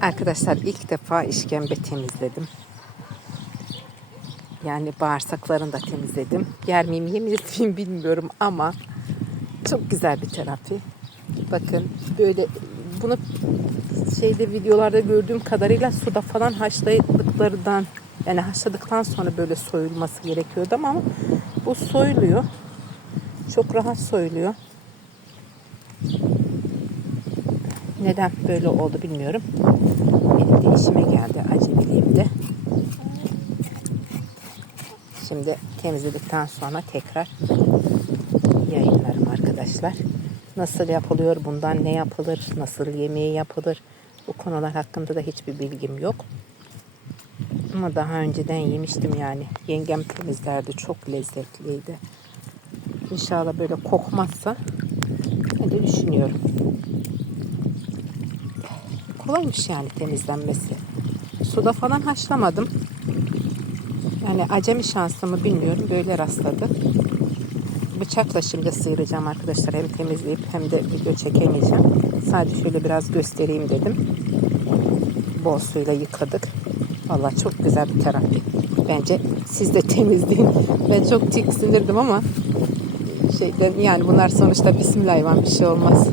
Arkadaşlar ilk defa işkembe temizledim. Yani bağırsaklarını da temizledim. Yer miyim yemeyecek miyim bilmiyorum ama çok güzel bir terapi. Bakın böyle bunu şeyde videolarda gördüğüm kadarıyla suda falan haşladıklarından yani haşladıktan sonra böyle soyulması gerekiyordu ama bu soyuluyor. Çok rahat soyuluyor. Neden böyle oldu bilmiyorum. Benim de işime geldi acemiliğimde. Şimdi temizledikten sonra tekrar yayınlarım arkadaşlar. Nasıl yapılıyor, bundan ne yapılır, nasıl yemeği yapılır bu konular hakkında da hiçbir bilgim yok. Ama daha önceden yemiştim yani. Yengem temizlerdi. Çok lezzetliydi. İnşallah böyle kokmazsa öyle düşünüyorum. Kolaymış yani temizlenmesi. Suda falan haşlamadım. Yani acemi şansımı bilmiyorum. Böyle rastladı. Bıçakla şimdi sıyıracağım arkadaşlar. Hem temizleyip hem de video çekemeyeceğim. Sadece şöyle biraz göstereyim dedim. Bol suyla yıkadık. Vallahi çok güzel bir terapi. Bence siz de temizleyin. Ben çok tiksindirdim ama şeyden yani bunlar sonuçta bismillah bir şey olmaz.